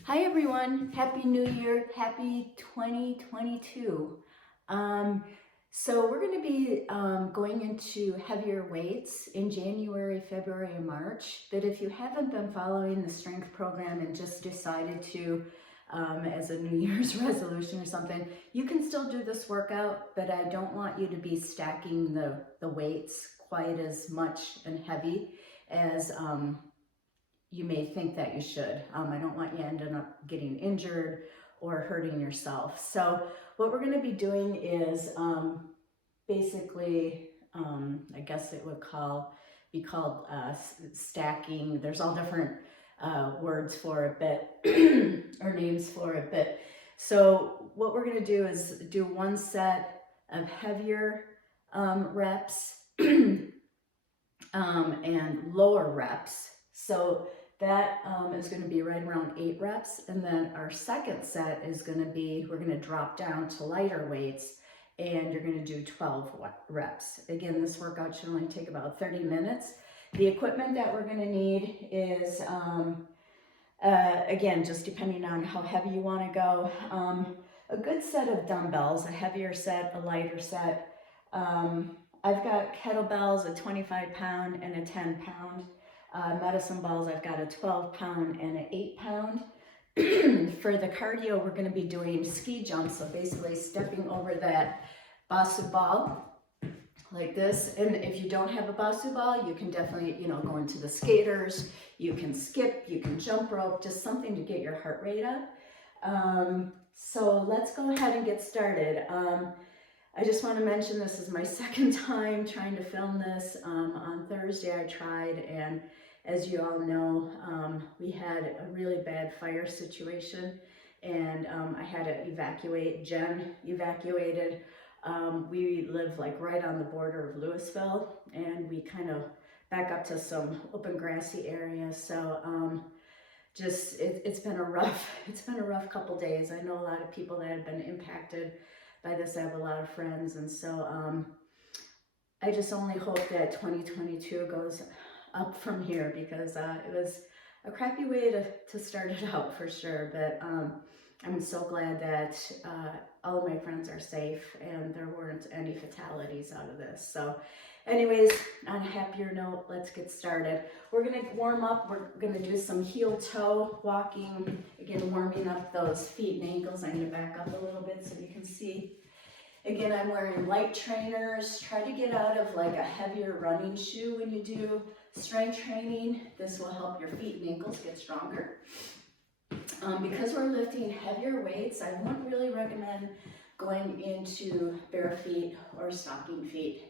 Hi everyone, Happy New Year, Happy 2022. Um, so we're going to be going into heavier weights in January, February, and March. But if you haven't been following the strength program and just decided to, as a New Year's resolution or something, you can still do this workout, but I don't want you to be stacking the weights quite as much and heavy as you may think that you should. I don't want you ending up getting injured or hurting yourself. So what we're going to be doing is basically, I guess it would be called stacking. There's all different words for it, but or names for it. But so what we're going to do is do one set of heavier reps and lower reps. So that is going to be right around 8 reps. And then our second set is going to be, we're going to drop down to lighter weights and you're going to do 12 reps. Again, this workout should only take about 30 minutes. The equipment that we're going to need is, again, just depending on how heavy you want to go, a good set of dumbbells, a heavier set, a lighter set. I've got kettlebells, a 25-pound and a 10-pound. Medicine balls, I've got a 12-pound and an 8-pound. For the cardio, we're going to be doing ski jumps, so basically stepping over that Basu ball like this. And if you don't have a Basu ball, you can definitely, go into the skaters, you can skip, you can jump rope, just something to get your heart rate up. So let's go ahead and get started. I just want to mention this is my second time trying to film this. On Thursday I tried, and as you all know, we had a really bad fire situation, and I had to evacuate. Jen evacuated. We live like right on the border of Louisville, and we kind of back up to some open grassy areas. So it's been a rough couple days. I know a lot of people that have been impacted by this. I have a lot of friends, and so I just only hope that 2022 goes up from here, because it was a crappy way to start it out for sure. But I'm so glad that all of my friends are safe and there weren't any fatalities out of this. So anyways, on a happier note, let's get started. We're going to warm up. We're going to do some heel toe walking. Again, warming up those feet and ankles. I'm going to back up a little bit so you can see. Again, I'm wearing light trainers. Try to get out of like a heavier running shoe when you do strength training. This will help your feet and ankles get stronger. Because we're lifting heavier weights, I wouldn't really recommend going into bare feet or stocking feet,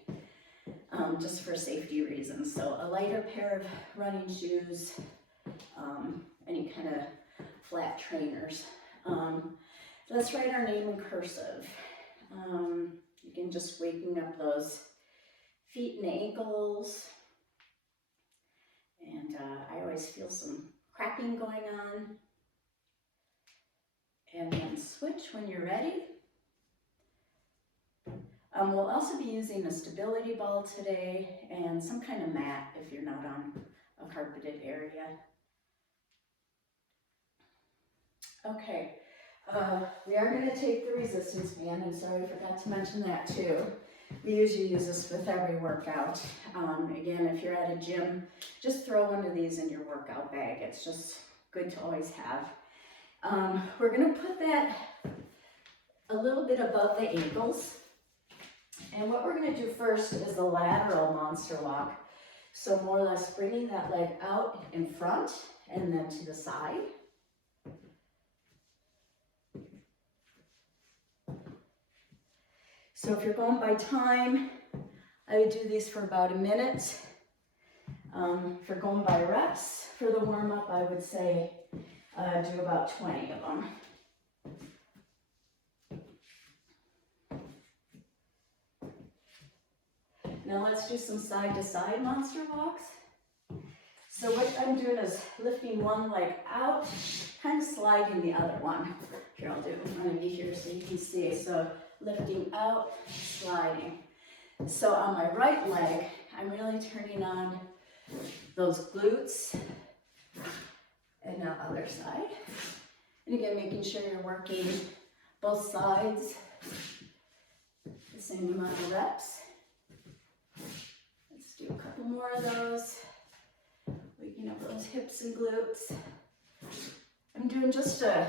just for safety reasons. So a lighter pair of running shoes, any kind of flat trainers. Let's write our name in cursive. Again, just waking up those feet and ankles. And I always feel some cracking going on. And then switch when you're ready. We'll also be using a stability ball today and some kind of mat if you're not on a carpeted area. Okay, we are going to take the resistance band. I'm sorry I forgot to mention that too. We usually use this with every workout. Again, if you're at a gym, just throw one of these in your workout bag. It's just good to always have. We're going to put that a little bit above the ankles. And what we're going to do first is the lateral monster walk. So more or less bringing that leg out in front and then to the side. So if you're going by time, I would do these for about a minute. If you're going by reps for the warm-up, I would say do about 20 of them. Now let's do some side-to-side monster walks. So what I'm doing is lifting one leg out, kind of sliding the other one. Here, I'll do one of you here so you can see. So lifting out, sliding. So on my right leg, I'm really turning on those glutes. And now other side. And again, making sure you're working both sides, the same amount of reps. Let's do a couple more of those. Waking up those hips and glutes. I'm doing just a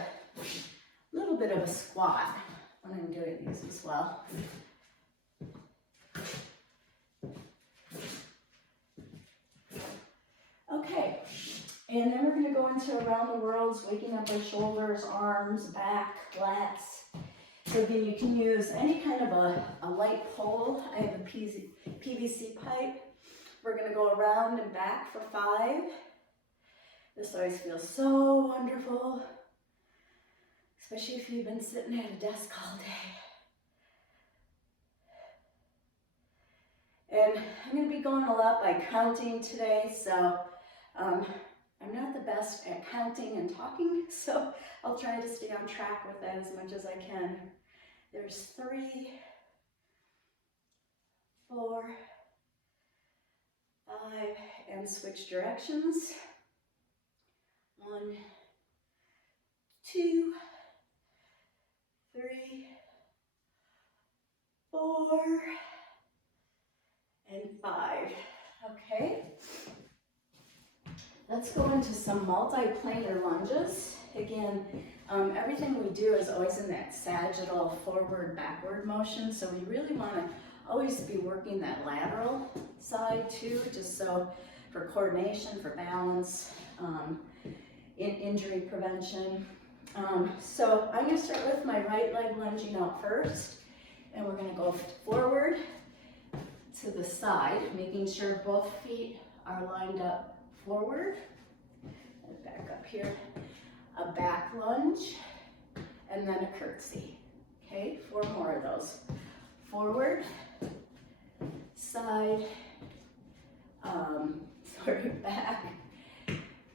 little bit of a squat when I'm doing these as well. Okay, and then we're going to go into around the worlds, waking up our shoulders, arms, back, lats. So again, you can use any kind of a light pole. I have a PVC pipe. We're going to go around and back for 5. This always feels so wonderful, especially if you've been sitting at a desk all day. And I'm going to be going a lot by counting today, so I'm not the best at counting and talking, so I'll try to stay on track with that as much as I can. There's 3, 4, 5, and switch directions. 1, 2, 3, 4, and 5. Okay. Let's go into some multi-planar lunges. Again, everything we do is always in that sagittal forward-backward motion, so we really want to always be working that lateral side too, just so for coordination, for balance, injury prevention. So I'm going to start with my right leg lunging out first, and we're going to go forward to the side, making sure both feet are lined up forward. And back up here, a back lunge, and then a curtsy. Okay, 4 more of those. Forward, side, back,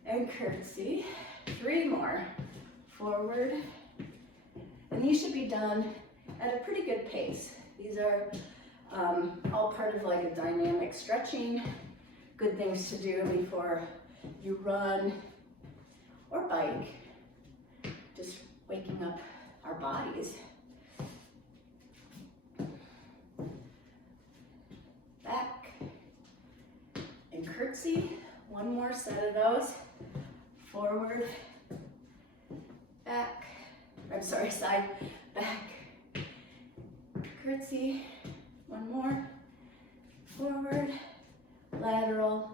and curtsy. 3 more. Forward, and these should be done at a pretty good pace. These are all part of like a dynamic stretching, good things to do before you run or bike, just waking up our bodies. Back and curtsy, 1 more set of those. Forward, back, side, back, curtsy, 1 more, forward, lateral,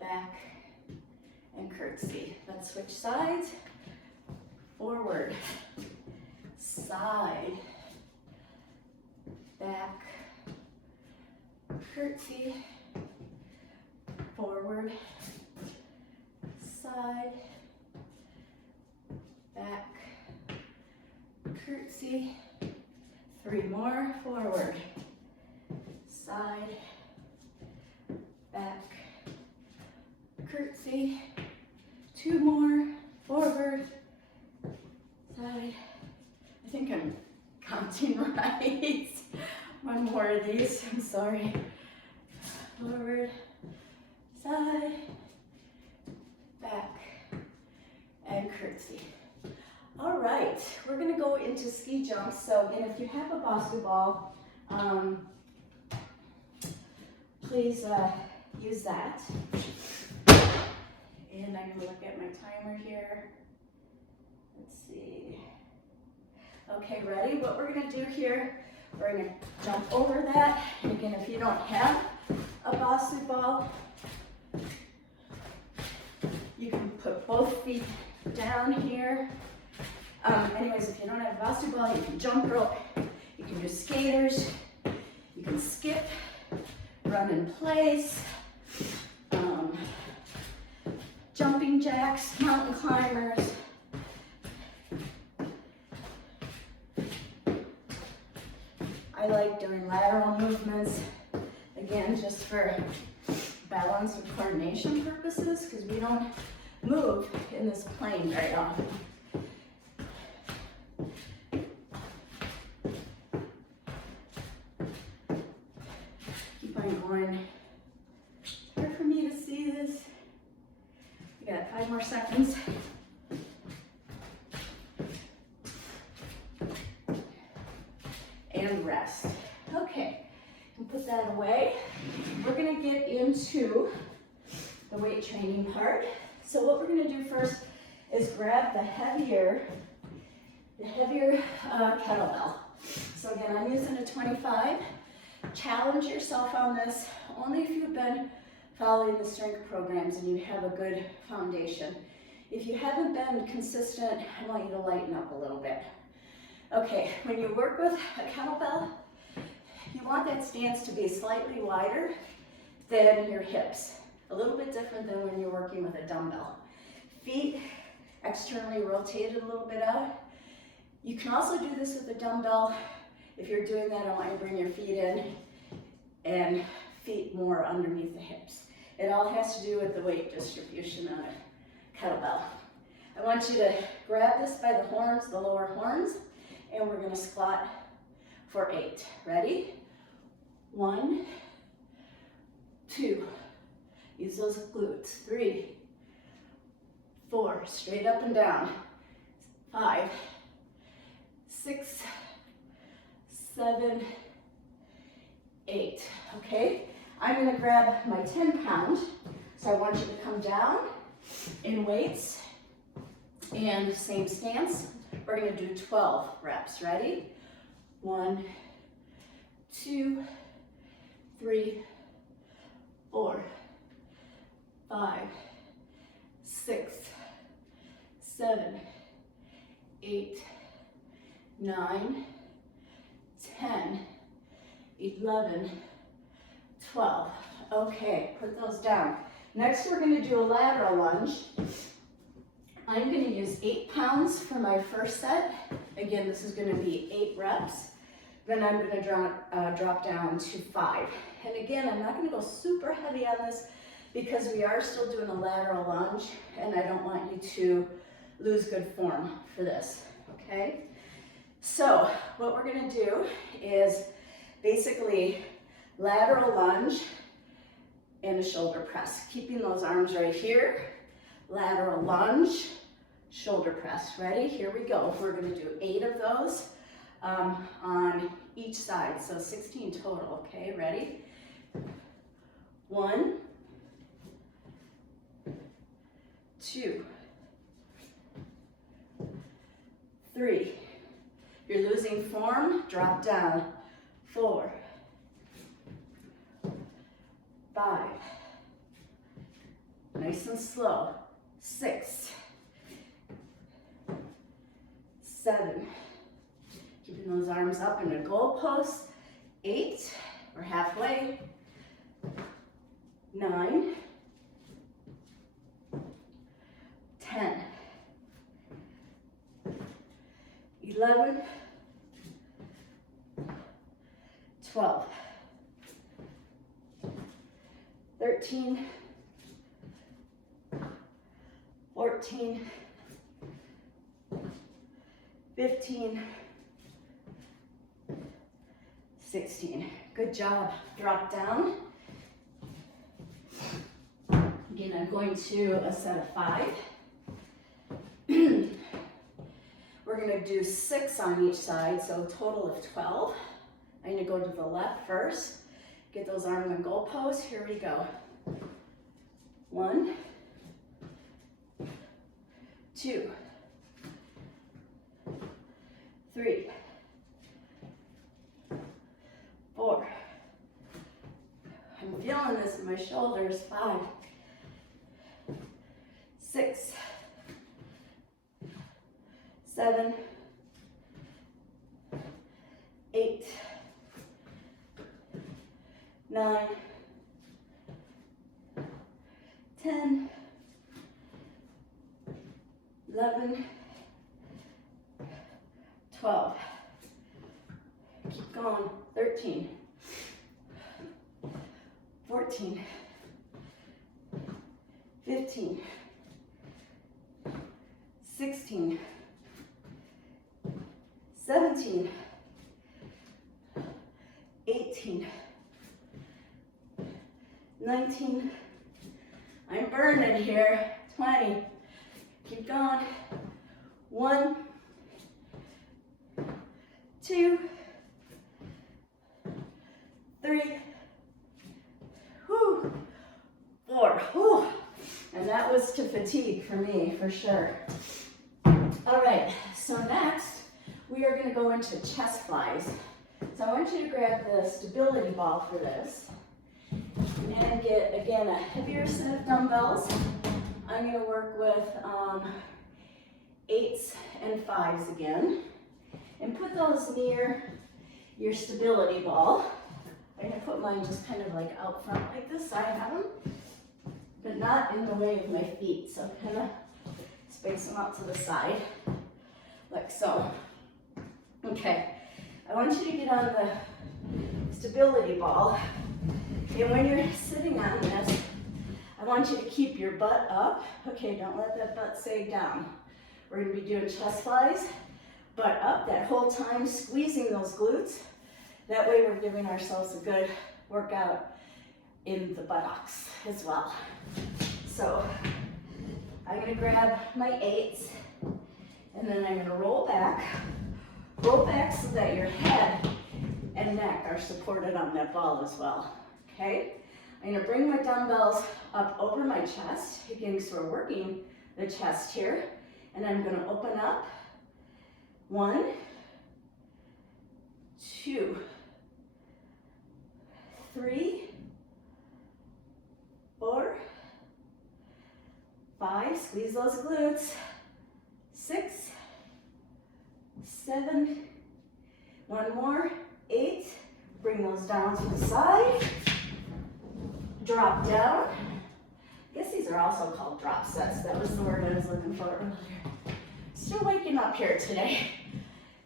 back, and curtsy. Let's switch sides. Forward, side, back, curtsy, forward, side, back, curtsy. 3 more. Forward, side, back, curtsy. 2 more. Forward, side. I think I'm counting right. 1 more of these. I'm sorry. Forward, side, back, and curtsy. All right, we're gonna go into ski jumps. So again, if you have a basketball, please use that. And I'm gonna look at my timer here. Let's see. Okay, ready? What we're gonna do here, we're gonna jump over that. And again, if you don't have a basketball, you can put both feet down here. Anyways, if you don't have a basketball, you can jump rope, you can do skaters, you can skip, run in place, jumping jacks, mountain climbers. I like doing lateral movements, again, just for balance and coordination purposes, because we don't move in this plane very often. Keep on going. It's hard for me to see this. We got 5 more seconds. to the weight training part. So what we're gonna do first is grab the heavier kettlebell. So again, I'm using a 25. Challenge yourself on this only if you've been following the strength programs and you have a good foundation. If you haven't been consistent, I want you to lighten up a little bit. Okay, when you work with a kettlebell, you want that stance to be slightly wider than your hips. A little bit different than when you're working with a dumbbell. Feet externally rotated a little bit out. You can also do this with a dumbbell. If you're doing that, I want you to bring your feet in and feet more underneath the hips. It all has to do with the weight distribution on a kettlebell. I want you to grab this by the horns, the lower horns, and we're gonna squat for 8. Ready? 1, 2, use those glutes. 3, 4, straight up and down. 5, 6, 7, 8, okay? I'm gonna grab my 10-pound, so I want you to come down in weights and same stance. We're gonna do 12 reps, ready? 1, 2, 3, 4, 5, 6, 7, 8, 9, 10, 11, 12. Okay, put those down. Next, we're gonna do a lateral lunge. I'm gonna use 8 pounds for my first set. Again, this is gonna be 8 reps. Then I'm gonna drop down to 5. And again, I'm not gonna go super heavy on this because we are still doing a lateral lunge and I don't want you to lose good form for this, okay? So what we're gonna do is basically lateral lunge and a shoulder press. Keeping those arms right here. Lateral lunge, shoulder press. Ready? Here we go. We're gonna do 8 of those on each side. So 16 total, okay? Ready? 1, 2, 3. You're losing form, drop down. 4, 5, nice and slow. 6, 7, keeping those arms up in a goalpost. 8, we're halfway. 9, 10, 11, 12, 13, 14, 15, 16. Good job. Drop down. Again, I'm going to a set of 5. We're going to do 6 on each side, so a total of 12. I'm going to go to the left first. Get those arms on goalposts. Here we go. 1, 2, 3, 4. I'm feeling this in my shoulders. 5, 6, 7, 8, 9, 10, 11, 12. Keep going. 13, 14, 15, 16, 17, 18, 19, I'm burning here, 20, keep going, 1, 2, 3, 4. Whew. And that was to fatigue for me, for sure. All right, so next we are going to go into chest flies. So I want you to grab the stability ball for this and get, again, a heavier set of dumbbells. I'm going to work with 8s and 5s again. And put those near your stability ball. I'm going to put mine just kind of like out front like this. I have them, but not in the way of my feet. So kind of space them out to the side, like so. Okay, I want you to get on the stability ball. And when you're sitting on this, I want you to keep your butt up. Okay, don't let that butt sag down. We're going to be doing chest flies, butt up that whole time, squeezing those glutes. That way we're giving ourselves a good workout in the buttocks as well. So I'm going to grab my 8s, and then I'm going to roll back so that your head and neck are supported on that ball as well. Okay? I'm going to bring my dumbbells up over my chest, again, so we're working the chest here, and I'm going to open up. 1, 2, 3, 4, 5, squeeze those glutes, 6, 7, one more, 8, bring those down to the side, drop down. I guess these are also called drop sets. That was the word I was looking for earlier. Still waking up here today.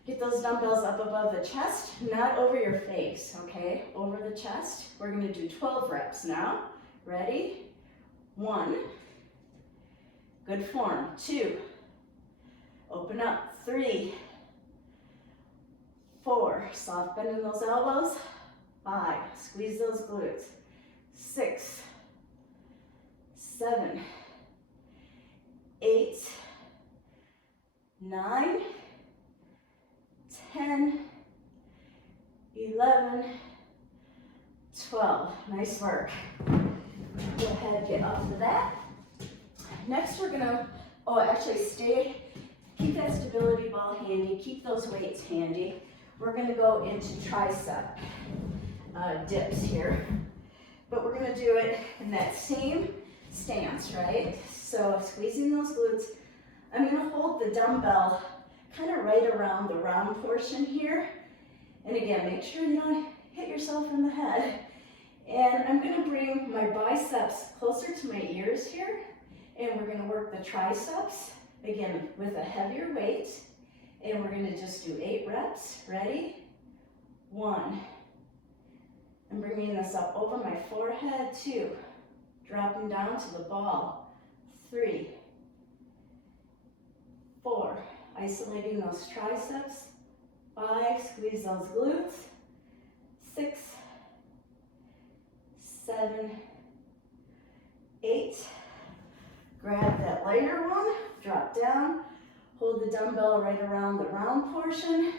Get those dumbbells up above the chest, not over your face, okay? Over the chest. We're gonna do 12 reps now. Ready? 1. Good form. 2. Open up. 3. 4. Soft bend in those elbows. 5. Squeeze those glutes. 6. 7. 8. 9. 10, 11, 12. Nice work. Go ahead, get off of that. Next we're gonna, keep that stability ball handy, keep those weights handy. We're gonna go into tricep dips here. But we're gonna do it in that same stance, right? So squeezing those glutes. I'm gonna hold the dumbbell kind of right around the round portion here. And again, make sure you don't hit yourself in the head. And I'm going to bring my biceps closer to my ears here. And we're going to work the triceps, again, with a heavier weight. And we're going to just do 8 reps. Ready? 1. I'm bringing this up over my forehead. 2. Dropping down to the ball. 3. 4. Isolating those triceps. 5, squeeze those glutes. 6, 7, 8. Grab that lighter one, drop down, hold the dumbbell right around the round portion.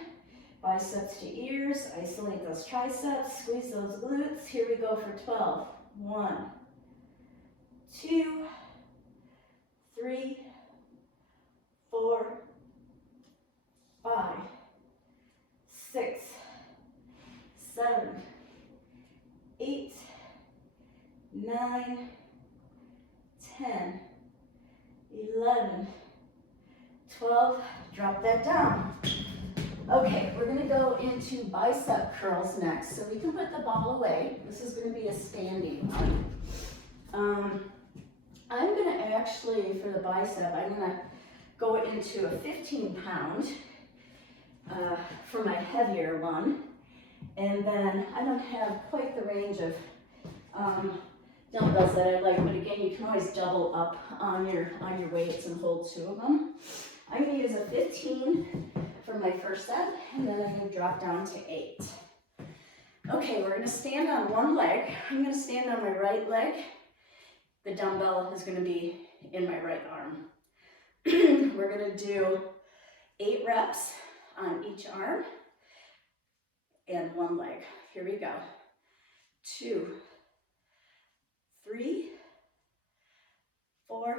Biceps to ears, isolate those triceps, squeeze those glutes. Here we go for 12. 1, 2, 3, 4, 5, 6, 7, 8, 9, 10, 11, 12. Drop that down. Okay, we're gonna go into bicep curls next. So we can put the ball away. This is gonna be a standing one. I'm gonna actually, for the bicep, I'm gonna go into a 15-pound for my heavier one. And then I don't have quite the range of dumbbells that I'd like, but again, you can always double up on your weights and hold 2 of them. I'm gonna use a 15 for my first set, and then I'm gonna drop down to 8. Okay, we're gonna stand on one leg. I'm gonna stand on my right leg. The dumbbell is gonna be in my right arm. We're gonna do 8 reps on each arm and one leg. Here we go. 2, 3, 4,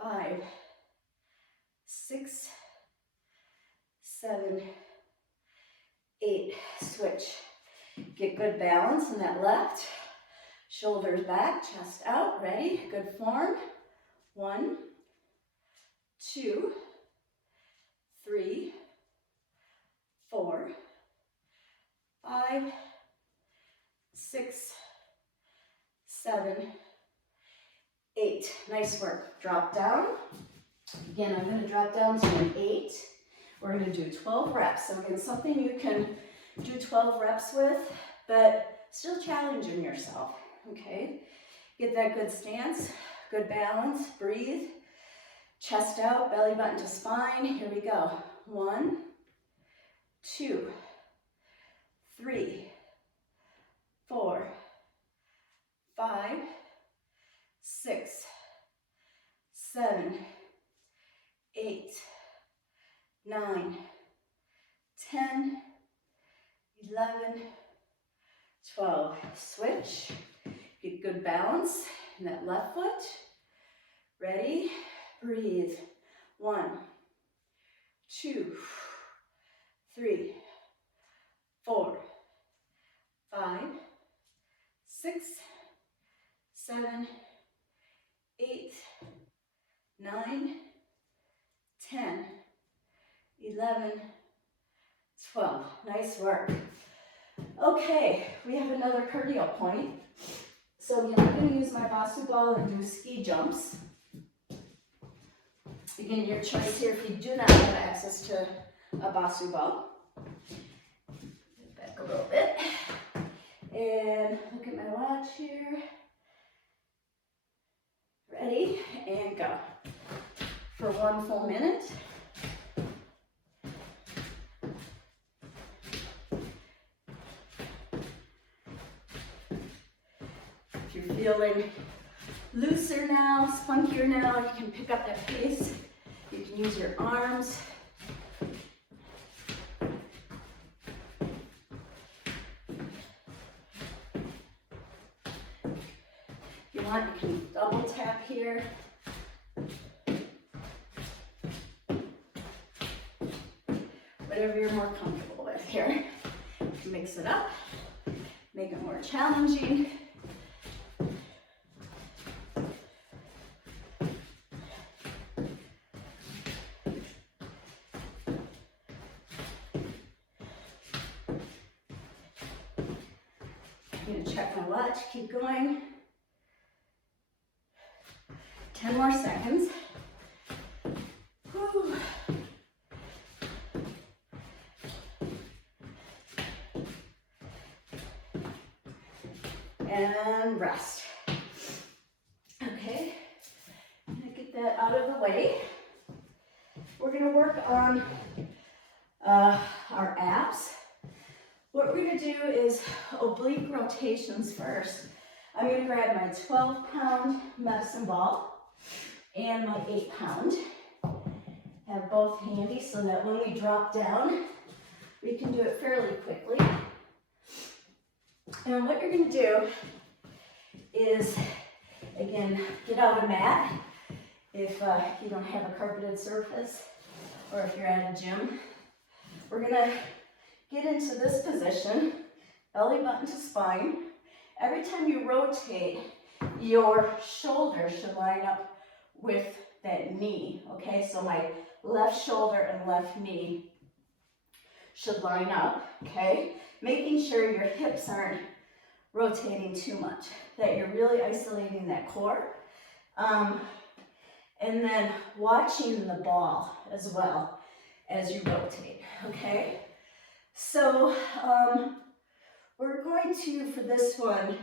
5, 6, 7, 8. Switch. Get good balance in that left. Shoulders back, chest out. Ready? Good form. 1, 2, 3, 4, 5, 6, 7, 8. Nice work. Drop down. Again, I'm going to drop down to an 8. We're going to do 12 reps. So again, something you can do 12 reps with, but still challenging yourself, okay? Get that good stance, good balance, breathe. Chest out, belly button to spine. Here we go. 1, 2, 3, 4, 5, 6, 7, 8, 9, 10, 11, 12. Switch. Get good balance in that left foot. Ready? Breathe. 1, 2, 3, 4, 5, 6, 7, 8, 9, 10, 11, 12. Nice work. Okay, we have another cardio point. So again, I'm going to use my Basu ball and do ski jumps. Again, your choice here if you do not have access to a Basu ball. Back a little bit. And look at my watch here. Ready? And go. For 1 full minute. If you're feeling looser now, spunkier now, you can pick up that pace. You can use your arms. If you want, you can double tap here. Whatever you're more comfortable with here. Mix it up, make it more challenging. I'm going to check my watch, keep going. 10 more seconds. Whew. And rest. Okay, I'm going to get that out of the way. We're going to work on our abs. What we're going to do is oblique rotations first. I'm going to grab my 12-pound medicine ball and my 8-pound. Have both handy so that when we drop down, we can do it fairly quickly. And what you're going to do is, again, get out a mat if you don't have a carpeted surface or if you're at a gym. We're going to get into this position, belly button to spine. Every time you rotate, your shoulder should line up with that knee, okay? So my left shoulder and left knee should line up, okay? Making sure your hips aren't rotating too much, that you're really isolating that core. And then watching the ball as well as you rotate, okay? So we're going to, for this one,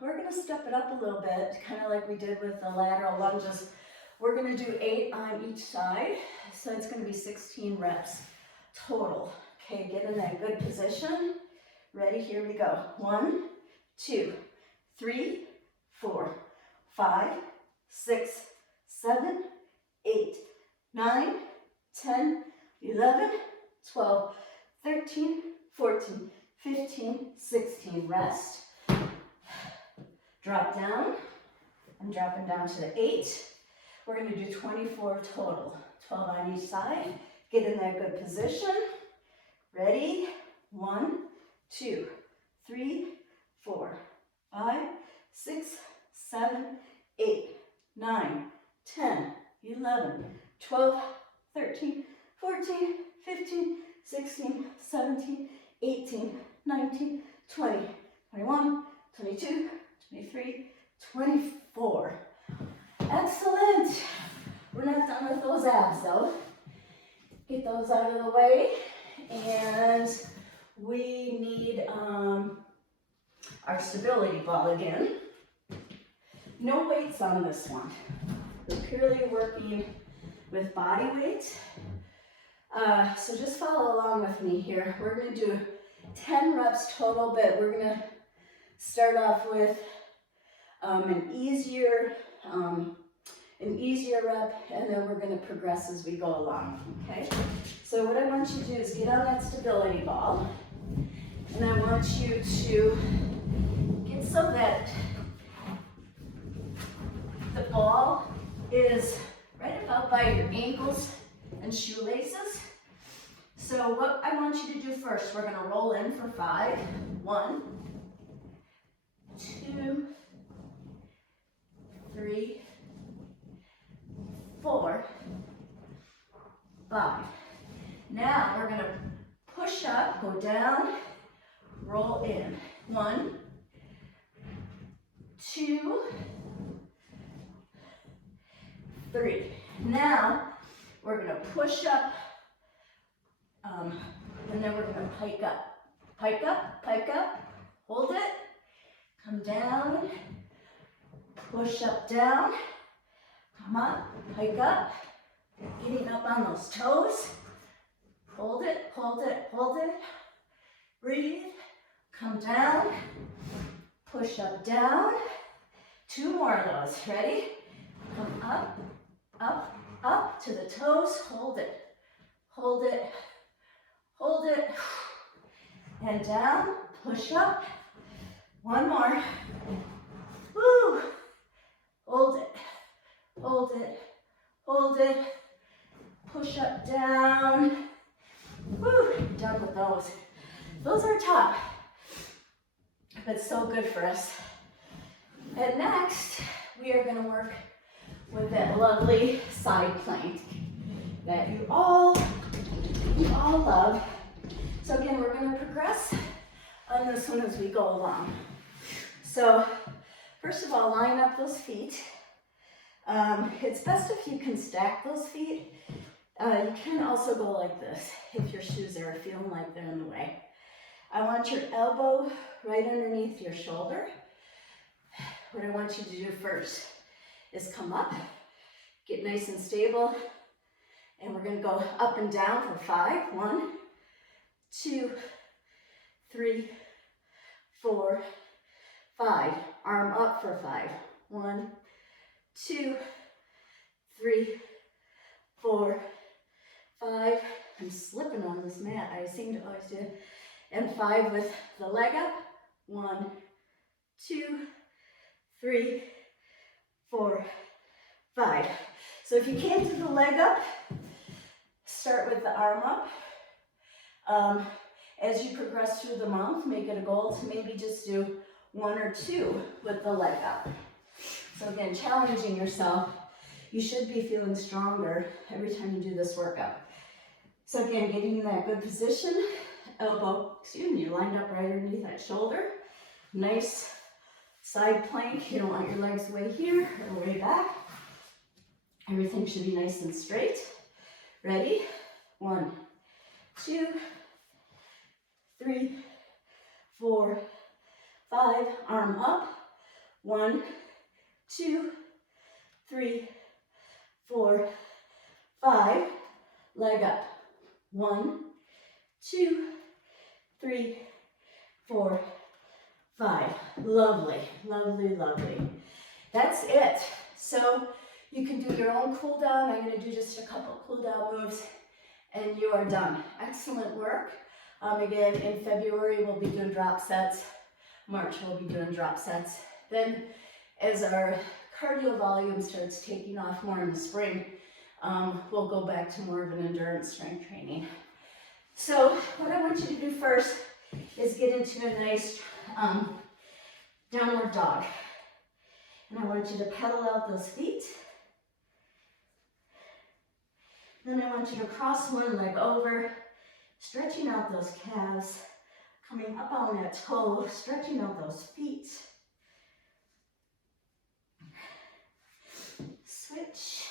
we're going to step it up a little bit, kind of like we did with the lateral lunges. We're going to do 8 on each side, so it's going to be 16 reps total. Okay, get in that good position. Ready? Here we go. 1, 2, 3, 4, 5, 6, 7, 8, 9, 10, 11, 12, 13, 14, 15, 16. Rest. Drop down. I'm dropping down to the 8. We're going to do 24 total, 12 on each side. Get in that good position. Ready? 1, 2, 3, 4, 5, 6, 7, 8, 9, 10, 11, 12, 13, 14, 15, 16, 17, 18, 19, 20, 21, 22, 23, 24. Excellent. We're not done with those abs though. Get those out of the way. And we need our stability ball again. No weights on this one. We're purely working with body weight. So just follow along with me here. We're going to do 10 reps total, but we're going to start off with an easier rep, and then we're going to progress as we go along, okay? So what I want you to do is get on that stability ball, and I want you to get so that the ball is right about by your ankles and shoelaces. So what I want you to do first, we're going to roll in for 5. 1, 2, 3, 4, 5. Now we're going to push up, go down, roll in. 1, 2, 3. Now we're going to push up, and then we're going to pike up. Pike up, pike up, hold it, come down, push up, down, come up, pike up, getting up on those toes, hold it, hold it, hold it, breathe, come down, push up, down, 2 more of those, ready? Come up, up, up to the toes, hold it, hold it, hold it, and down, push up, 1 more, woo, hold it, hold it, hold it, push up, down, woo, done with those. Those are tough, but so good for us. And next, we are gonna work with that lovely side plank that you all love. So again, we're going to progress on this one as we go along. So first of all, line up those feet. It's best if you can stack those feet. You can also go like this if your shoes are feeling like they're in the way. I want your elbow right underneath your shoulder. What I want you to do first is come up, get nice and stable, and we're going to go up and down for 5. 1, 2, 3, 4, 5. Arm up for 5. 1, 2, 3, 4, 5. I'm slipping on this mat. I seem to always do it. And 5 with the leg up. 1, 2, 3, 4, 5. So if you can't do the leg up, start with the arm up. As you progress through the month, make it a goal to maybe just do 1 or 2 with the leg up. So again, challenging yourself. You should be feeling stronger every time you do this workout. So again, getting in that good position, elbow, lined up right underneath that shoulder. Nice side plank. You don't want your legs way here or way back. Everything should be nice and straight. Ready? 1, 2, 3, 4, 5. Arm up. 1, 2, 3, 4, 5. Leg up. 1, 2, 3, 4, 5. Lovely, lovely, lovely. That's it. So you can do your own cool down. I'm going to do just a couple cool down moves and you are done. Excellent work. Again, in February, we'll be doing drop sets. March, we'll be doing drop sets. Then as our cardio volume starts taking off more in the spring, we'll go back to more of an endurance strength training. So what I want you to do first is get into a nice downward dog. And I want you to pedal out those feet. Then I want you to cross one leg over, stretching out those calves, coming up on that toe, stretching out those feet. Switch.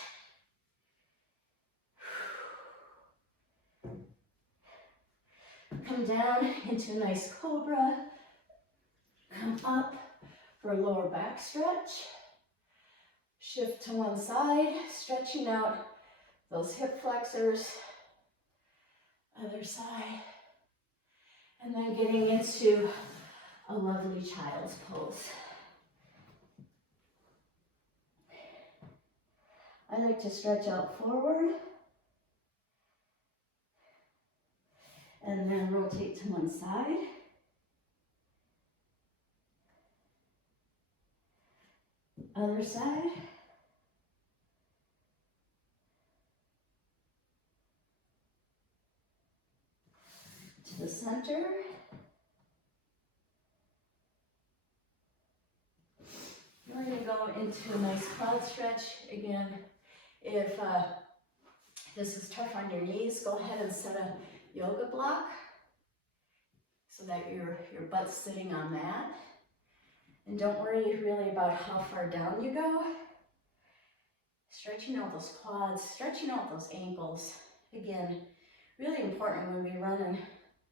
Come down into a nice cobra. Come up for a lower back stretch. Shift to one side, stretching out those hip flexors. Other side. And then getting into a lovely child's pose. I like to stretch out forward. And then rotate to one side. Other side. To the center. We're going to go into a nice quad stretch. Again, if this is tough on your knees, go ahead and set a yoga block so that your butt's sitting on that. And don't worry really about how far down you go. Stretching out those quads, stretching out those ankles. Again, really important when we run and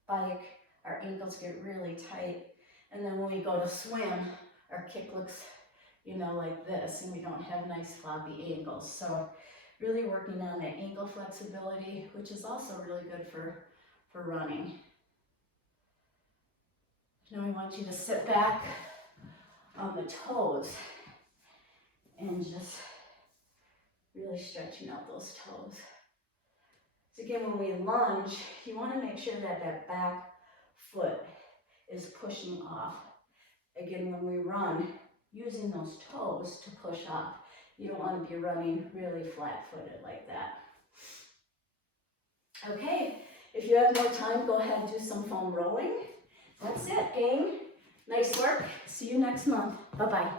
bike, our ankles get really tight. And then when we go to swim, our kick looks, you know, like this, and we don't have nice floppy ankles. So really working on that ankle flexibility, which is also really good for running. Now I want you to sit back on the toes and just really stretching out those toes. So again, when we lunge, you want to make sure that that back foot is pushing off. Again, when we run, using those toes to push off. You don't want to be running really flat-footed like that. Okay, if you have more time, go ahead and do some foam rolling. That's it, gang. Nice work. See you next month. Bye-bye.